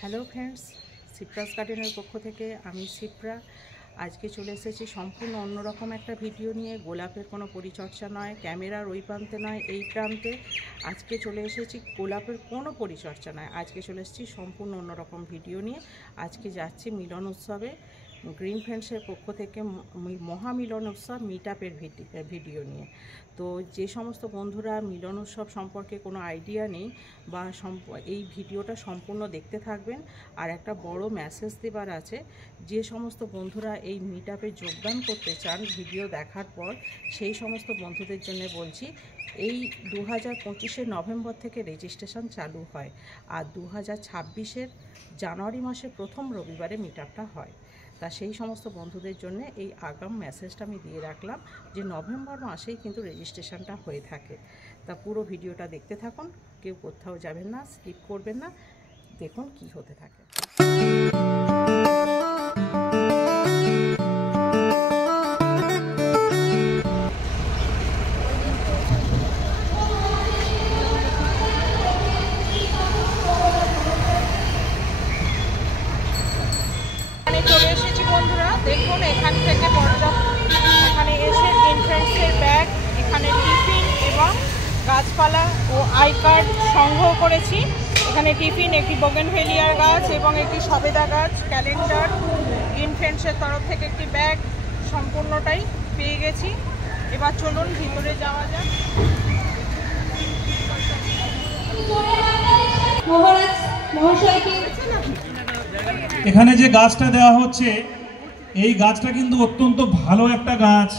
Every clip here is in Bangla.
হ্যালো ফ্রেন্ডস, সিপ্রাস গার্ডেনের পক্ষ থেকে আমি সিপ্রা আজকে চলে এসেছি সম্পূর্ণ অন্যরকম একটা ভিডিও নিয়ে। গোলাপের কোনো পরিচর্যা নয়, ক্যামেরার ওই প্রান্তে নয় এই প্রান্তে। আজকে চলে এসেছি গোলাপের কোনো পরিচর্যা নয়, আজকে চলে এসেছি সম্পূর্ণ অন্যরকম ভিডিও নিয়ে। আজকে যাচ্ছি মিলন উৎসবে, গ্রিন ফ্রেন্ডসের পক্ষ থেকে মহামিলন উৎসব মিট আপের ভিডিও নিয়ে। তো যে সমস্ত বন্ধুরা মিলন উৎসব সম্পর্কে কোনো আইডিয়া নেই বা এই ভিডিওটা সম্পূর্ণ দেখতে থাকবেন। আর একটা বড় মেসেজ দেবার আছে, যে সমস্ত বন্ধুরা এই মিট আপে যোগদান করতে চান ভিডিও দেখার পর, সেই সমস্ত বন্ধুদের জন্য বলছি এই 2025-এর নভেম্বর থেকে রেজিস্ট্রেশন চালু হয়, আর 2026-এর জানুয়ারি মাসের প্রথম রবিবারে মিট আপটা হয়। তা সেই সমস্ত বন্ধুদের জন্য এই আগাম মেসেজটা আমি দিয়ে রাখলাম যে নভেম্বর মাসেই কিন্তু রেজিস্ট্রেশনটা হয়ে থাকে। তা পুরো ভিডিওটা দেখতে থাকুন, কেউ কোথাও যাবেন না, স্কিপ করবেন না, দেখুন কি হতে থাকে। চলে এসেছি বন্ধুরা, দেখুন এখান থেকে এখানে এসে গ্রিন ফ্রেন্ডসের ব্যাগ, এখানে টিফিন এবং গাছপালা ও আই কার্ড সংগ্রহ করেছি। এখানে টিফিন, একটি বোগেনভেলিয়ার গাছ এবং একটি সবেদা গাছ, ক্যালেন্ডার, গ্রিন ফ্রেন্ডসের তরফ থেকে একটি ব্যাগ, সম্পূর্ণটাই পেয়ে গেছি। এবার চলুন ভিতরে যাওয়া যাক। এখানে যে গাছটা দেওয়া হচ্ছে, এই গাছটা কিন্তু অত্যন্ত ভালো একটা গাছ,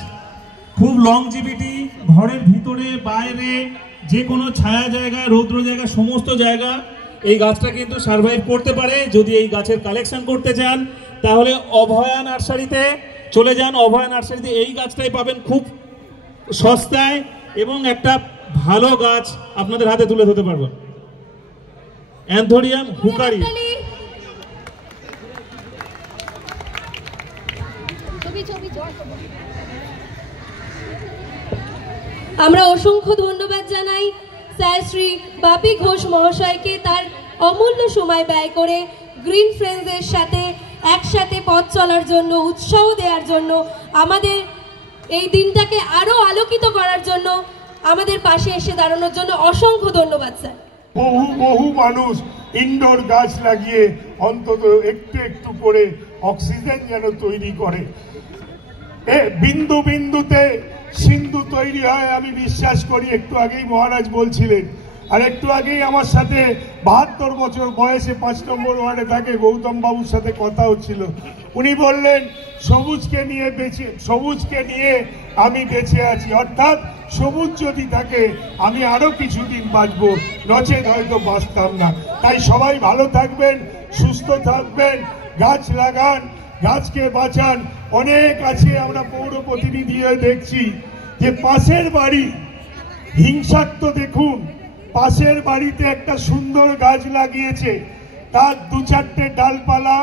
খুব লংজিভিটি, ঘরের ভিতরে বাইরে যে কোনো ছায়া জায়গা, রৌদ্র জায়গা, সমস্ত জায়গা এই গাছটা কিন্তু সার্ভাইভ করতে পারে। যদি এই গাছের কালেকশন করতে চান তাহলে অভয়া নার্সারিতে চলে যান। অভয়া নার্সারিতে এই গাছটাই পাবেন খুব সস্তায়, এবং একটা ভালো গাছ আপনাদের হাতে তুলে ধরতে পারবো। অ্যান্থোরিয়াম হুকারি। আমরা অসংখ্য ধন্যবাদ জানাই স্যার শ্রী বাপি ঘোষ মহাশয়কে, তার অমূল্য সময় ব্যয় করে গ্রিন ফ্রেন্ডসের সাথে একসাথে পথ চলার জন্য, উৎসাহ দেওয়ার জন্য, আমাদের এই দিনটাকে আরো আলোকিত করার জন্য, আমাদের পাশে এসে দাঁড়ানোর জন্য অসংখ্য ধন্যবাদ স্যার। বহু মানুষ ইনডোর গাছ লাগিয়ে অন্তত একটু একটু করে অক্সিজেন যেন তৈরি করে। বিন্দু বিন্দুতে সিন্ধু তৈরি হয়, আমি বিশ্বাস করি। একটু আগেই মহারাজ বলছিলেন, আর একটু আগেই আমার সাথে 72 বছর বয়সে 5 নম্বর ওয়ার্ডে থাকে গৌতম বাবুর সাথে কথা হচ্ছিল। উনি বললেন সবুজকে নিয়ে আমি বেঁচে আছি, অর্থাৎ সবুজ যদি থাকে আমি আরো কিছুদিন বাঁচবো, নচেত হয়তো বাঁচতাম না। তাই সবাই ভালো থাকবেন, সুস্থ থাকবেন, গাছ লাগান, গাছকে বাঁচান। অনেক আছে, আমরা পৌর প্রতিনিধি হয়ে দেখছি যে পাশের বাড়ি হিংসাত্ম, দেখুন পাশের বাড়িতে একটা সুন্দর গাছ লাগিয়েছে, তার 2-4টে ডালপালা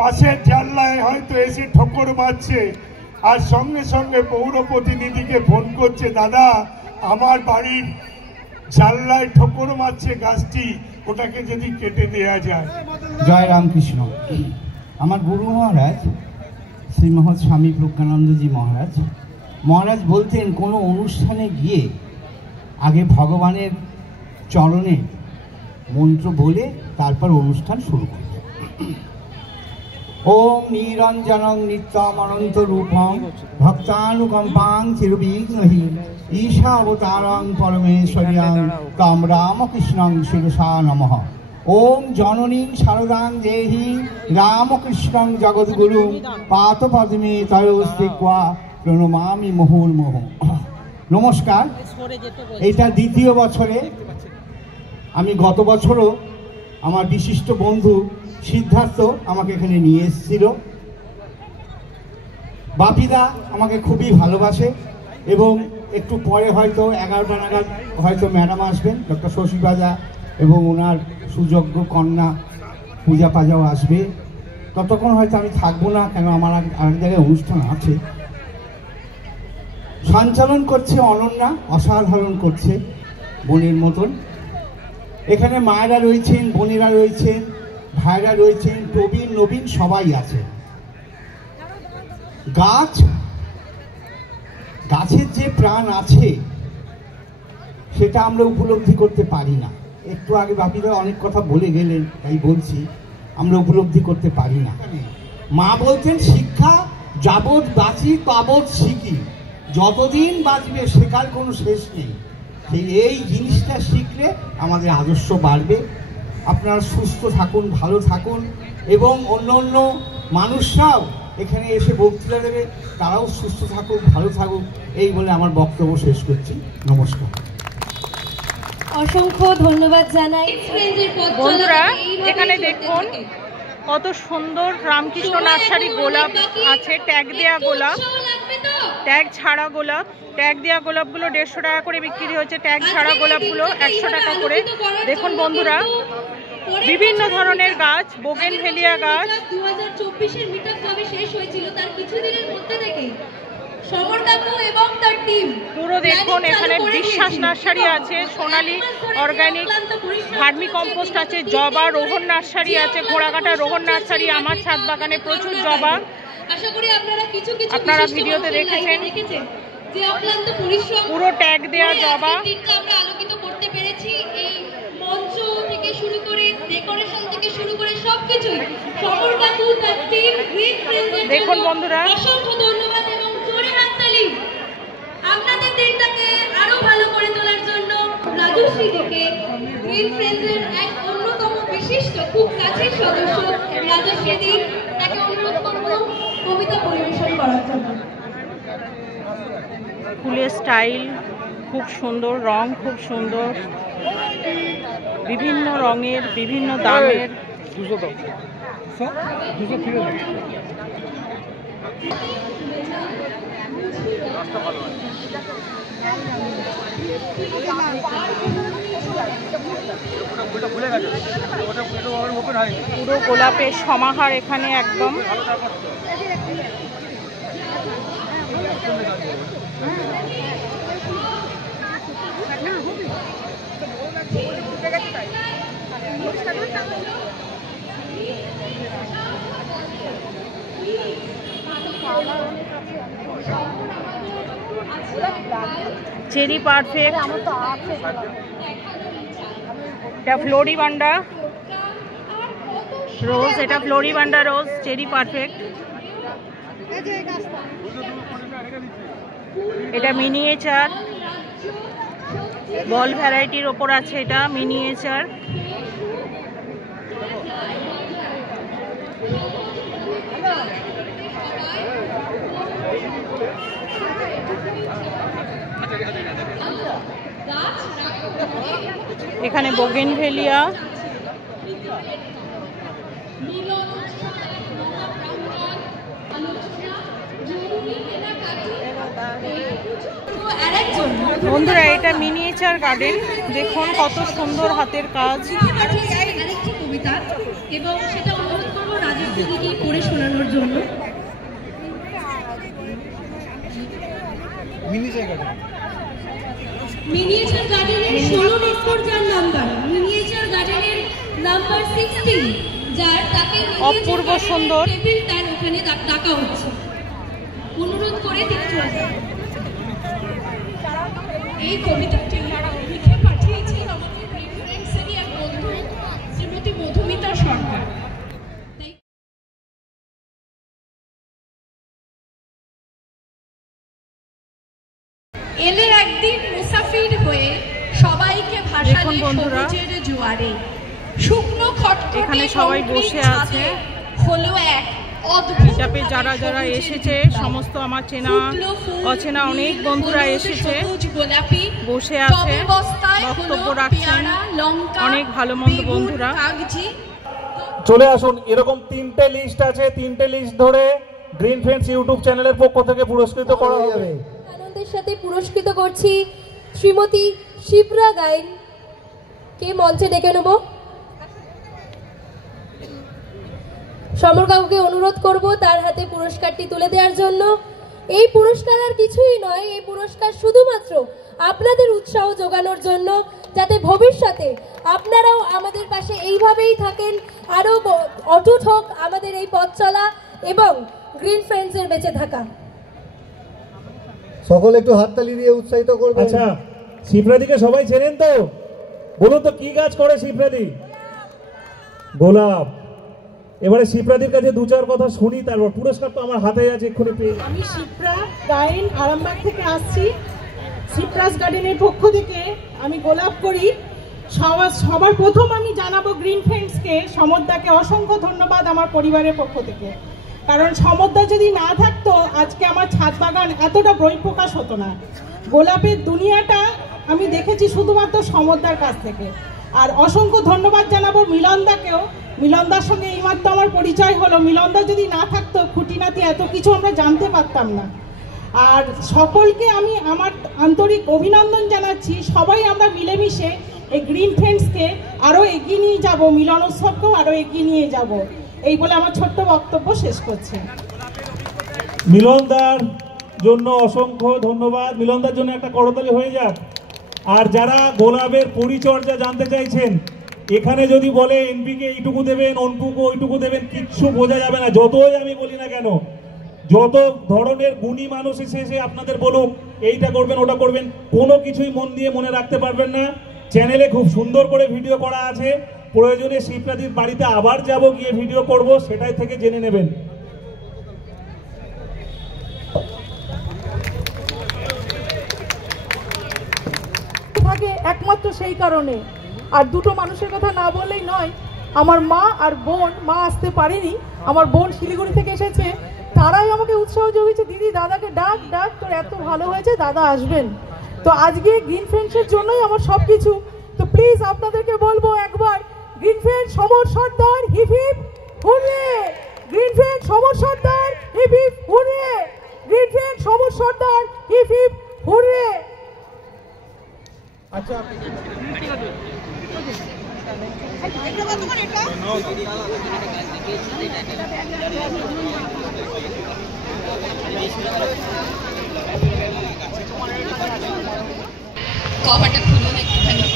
পাশের জানলায় হয়তো এসে ঠোকর মারছে, আর সঙ্গে সঙ্গে পৌর প্রতিনিধিকে ফোন করছে, দাদা আমার বাড়ির জানলায় ঠোকর মারছে গাছটি, ওটাকে যদি কেটে দেয়া যায়। জয় রামকৃষ্ণ। আমার গুরু মহারাজ শ্রীমহৎ স্বামী প্রজ্ঞানন্দজি মহারাজ বলতেন, কোনো অনুষ্ঠানে গিয়ে আগে ভগবানের চরণে মন্ত্র বলে তারপর অনুষ্ঠান শুরু করবে। ওম নিরঞ্জনং নিত্যম অনন্ত রূপং ভক্তানুকম্পাং চিরবিঘ্নহীন ঈশাবতারং পরমেশ্বরিয়ং তম রামকৃষ্ণং শিরসা নমঃ। ওম জননীং শারদাং দেহি রামকৃষ্ণং জগদ্গুরুং পাতপদ্মে তয়োস্তিক্বা প্রণমামি মুহুর্মুহুঃ। নমস্কার। এটা দ্বিতীয় বছরে। আমি গত বছরও আমার বিশিষ্ট বন্ধু সিদ্ধার্থ আমাকে এখানে নিয়ে এসেছিল। বাপিদা আমাকে খুবই ভালোবাসে, এবং একটু পরে হয়তো 11টা নাগাদ হয়তো ম্যাডাম আসবেন, ডক্টর শশী বাজা, এবং ওনার সুযোগ্য কন্যা পূজা পাজাও আসবে। ততক্ষণ হয়তো আমি থাকবো না, কেন আমার আরেক জায়গায় অনুষ্ঠান আছে। সঞ্চালন করছে অনন্যা, অসাধারণ করছে বোনের মতন। এখানে মায়েরা রয়েছেন, বোনেরা রয়েছেন, ভাইরা রয়েছেন, প্রবীণ নবীন সবাই আছে। গাছের যে প্রাণ আছে সেটা আমরা উপলব্ধি করতে পারি না। একটু আগে বাপিদা অনেক কথা বলে গেলেন, তাই বলছি, আমরা উপলব্ধি করতে পারি না। মা বলতেন শিক্ষা যাবৎ বাঁচি তাবৎ শিখি, যতদিন বাঁচবে শেখার কোনো শেষ নেই। এই জিনিসটা শিখলে আমাদের আদর্শ বাড়বে। আপনারা সুস্থ থাকুন, ভালো থাকুন, এবং অন্য অন্য মানুষরাও এখানে এসে বক্তৃতা দেবে, তারাও সুস্থ থাকুক, ভালো থাকুক, এই বলে আমার বক্তব্য শেষ করছি। নমস্কার। অসংখ্য ধন্যবাদ জানাই। বন্ধুরা, এখানে দেখুন কত সুন্দর রামকৃষ্ণ নার্সারি গোলাপ আছে, ট্যাগ দেওয়া গোলাপ, ট্যাগ ছাড়া গোলাপ। ট্যাগ দেওয়া গোলাপগুলো 150 টাকা করে বিক্রি হচ্ছে, ট্যাগ ছাড়া গোলাপগুলো 100 টাকা করে। দেখুন বন্ধুরা, বিভিন্ন ধরনের গাছ, বোগেনভেলিয়া গাছ। 2024-এর মিটআপ যবে শেষ হয়েছিল তার কিছুদিনের মধ্যে থেকে সমর কাকু এবং তার টিম পুরো দেখুন, এখানে বিশ্বাস নার্সারি আছে, সোনালী অর্গানিক ভার্মি কম্পোস্ট আছে, জবা রোহন নার্সারি আছে, ঘোড়াঘাটা রোহন নার্সারি। আমার ছাদ বাগানে প্রচুর জবা, আশা করি আপনারা ভিডিওতে দেখেছেন। যে অক্লান্ত পরিশ্রম, পুরো ট্যাগ দেওয়া জবা। আমরা আলোকিত করতে পেরেছি। এই মঞ্চ থেকে শুরু করে ডেকোরেশন থেকে শুরু করে সবকিছুই সমর কাকু তার টিম গ্রিন ফ্রেন্ডসের। দেখুন বন্ধুরা, অসংখ্য ধন্যবাদ এবং জোরে হাততালি আপনাদের দিনটাকে আরো ভালো করে তোলার জন্য। রাজশ্রী থেকে গ্রিন ফ্রেন্ডসের এক অন্যতম বিশিষ্ট খুব কাছের সদস্য রাজশ্রী দি, তাকে অনুরোধ করব কবিতা পরিবেশন করার জন্য। ফুলের স্টাইল খুব সুন্দর, রং খুব সুন্দর, বিভিন্ন রঙের, বিভিন্ন দামের। পুরো গোলাপের সমাহার এখানে একদম। চেরি পারফেক্ট, এটা ফ্লোরিবান্ডা রোজ, এটা ফ্লোরিবান্ডা রোজ, চেরি পারফেক্ট। এটা মিনিয়েচার, বল ভ্যারাইটির ওপর আছে, এটা মিনিয়েচার। এখানে বোগেনভেলিয়া, বন্ধুরা এটা মিনিয়েচার গার্ডেন। দেখুন কত সুন্দর হাতের কাজ। আরেকটি কবিতা এবং সেটা অনুরোধ করবো রাজশ্রী দিকে পড়ে শোনানোর জন্য। মিনিয়েচার গার্ডেনের 16 নম্বর যার নাম্বার, মিনিয়েচার গার্ডেনের নাম্বার 16, যার তাকে অপূর্ব সুন্দর টেবিল তার ওখানে ডাকা হচ্ছে। অনুরোধ করে তিনি চলে যান। এই কবিতাটি লিখে পাঠিয়েছেন আমাদের গ্রিন ফ্রেন্ডসেরই এক বন্ধু শ্রীমতী মধুমিতা সরকার। এলের একদিন মুসাফির হয়ে সবাইকে ভাসালে সবুজের জোয়ারে, শুকনো খটখটে এখানে সবাই বসে আছে। হলো এক অদ্ভুত, যারা যারা এসেছে সমস্ত আমার চেনা অচেনা অনেক বন্ধুরা এসেছে, বসে আছে, বক্তব্য রাখছেন অনেক ভালো মন্দ বন্ধুরা। চলে আসুন, এরকম 3টে লিস্ট আছে, 3টে লিস্ট ধরে গ্রিন ফ্রেন্ডস ইউটিউব চ্যানেলের পক্ষ থেকে পুরস্কৃত করা হবে। আনন্দের সাথে পুরস্কৃত করছি শ্রীমতী শিপ্রা গাইন কে মঞ্চে ডেকে নেব। সমর কাকুকে অনুরোধ করব তার হাতে পুরস্কারটি তুলে দেওয়ার জন্য। এই পুরস্কার আর কিছুই নয়, এই পুরস্কার শুধুমাত্র আপনাদের উৎসাহ যোগানোর জন্য, যাতে ভবিষ্যতে আপনারাও আমাদের পাশে এইভাবেই থাকেন আরও অটুট হোক আমাদের এই পথ চলা এবং গ্রিন ফ্রেন্ডসের বেঁচে থাকা। সকলে একটু হাততালি দিয়ে উৎসাহিত করবেন। আচ্ছা, শিপ্রাদিকে সবাই চেনেন তো? বলুন তো কি গাছ করে শিপ্রাদি? গোলাপ। এবারে শিপ্রাদির কাছে দু চার কথা শুনি, তারপর পুরস্কার তো আমার হাতে আছে, এক্ষুনি পেয়ে। আমি শিপ্রা গায়েন আরামবাগ থেকে আসছি। সিপ্রাস গার্ডেনের পক্ষ থেকে আমি গোলাপ করি। সবার প্রথম আমি জানাবো গ্রিন ফ্রেন্ডসকে, সমরদাকে অসংখ্য ধন্যবাদ আমার পরিবারের পক্ষ থেকে। কারণ সমরদা যদি না থাকতো আজকে আমার ছাদ বাগান এতটা বহিঃপ্রকাশ হতো না। গোলাপের দুনিয়াটা আমি দেখেছি শুধুমাত্র সমরদার কাছ থেকে। আর অসংখ্য ধন্যবাদ জানাবো মিলনদাকেও। মিলনদার সঙ্গে এইমাত্র আমার পরিচয় হলো। মিলনদা যদি না থাকতো খুঁটিনাটি এত কিছু আমরা জানতে পারতাম না। আর সকলকে আমি আমার আন্তরিক অভিনন্দন জানাচ্ছি। সবাই আমরা মিলেমিশে এই গ্রিন ফ্রেন্ডসকে আরও এগিয়ে নিয়ে যাব, মিলন উৎসবকেও আরও এগিয়ে নিয়ে যাব, এই বলে আমার ছোট্ট বক্তব্য শেষ করছি। মিলনদার জন্য অসংখ্য ধন্যবাদ। মিলনদার জন্য একটা করতালি হয়ে যাক। আর যারা গোলাপের পরিচর্যা জানতে চাইছেন, এখানে যদি বলে এনপিকে এইটুকু দেবেন, অনপুকে ওইটুকু দেবেন, কিচ্ছু বোঝা যাবে না। যতই আমি বলি না কেন, যত ধরনের গুণী মানুষ এসে আপনাদের বলুক এইটা করবেন ওটা করবেন, কোনো কিছুই মন দিয়ে মনে রাখতে পারবেন না। চ্যানেলে খুব সুন্দর করে ভিডিও করা আছে, প্রয়োজনে শিপ্রাদির বাড়িতে আবার যাব, গিয়ে ভিডিও করব, সেটাই থেকে জেনে নেবেন। থাকে একমাত্র সেই কারণে। আর দুটো মানুষের কথা না বললেই নয়, আমার মা আর বোন, মা আসতে পারেনি, আমার বোন শিলিগুড়ি থেকে এসেছে, তারাই আমাকে উৎসাহ জুগিয়েছে, দিদি দাদাকে ডাক ডাক, তোর এত ভালো হয়েছে, দাদা আসবেন। তো আজকে গ্রিন ফ্রেন্ডসের জন্যই আমার সব কিছু। তো প্লিজ আপনাদেরকে বলবো একবার, green friend Samar Sardar hip hip hooray, green friend Samar Sardar hip hip hooray, green friend Samar Sardar hip hip hooray. আচ্ছা, কভারটা খুলুন একটুখানি।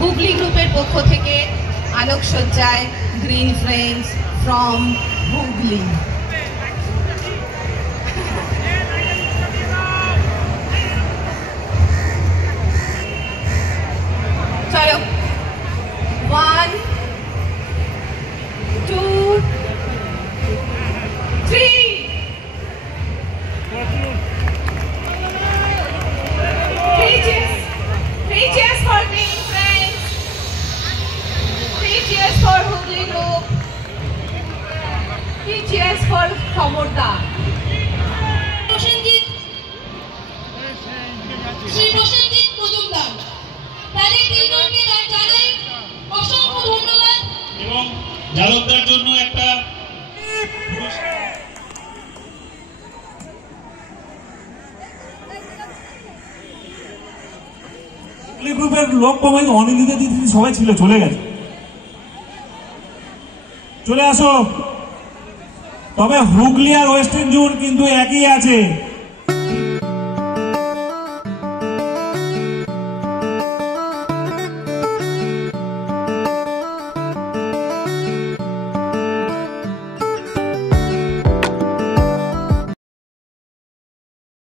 হুগলি গ্রুপের পক্ষ থেকে আলোকসজ্জায় গ্রিন ফ্রেন্ডস ফ্রম হুগলি। চলো, 1 2 3 Three cheers for Green Friends. 3 cheers for Hugli Group. 3 cheers for Samorda. Prosenjit, Shri Prosenjit Majumdar, তাদের তিনজনকে জানাই অসংখ্য ধন্যবাদ। এবং জালকদার জন্য একটা পুরস্কার। গ্রুপের লোক কমাই অনিন্দিতা দিদি সবাই ছিল, চলে গেছে। চলে আসো। তবে হুগলি আর ওয়েস্টার্ন জোন কিন্তু একই আছে।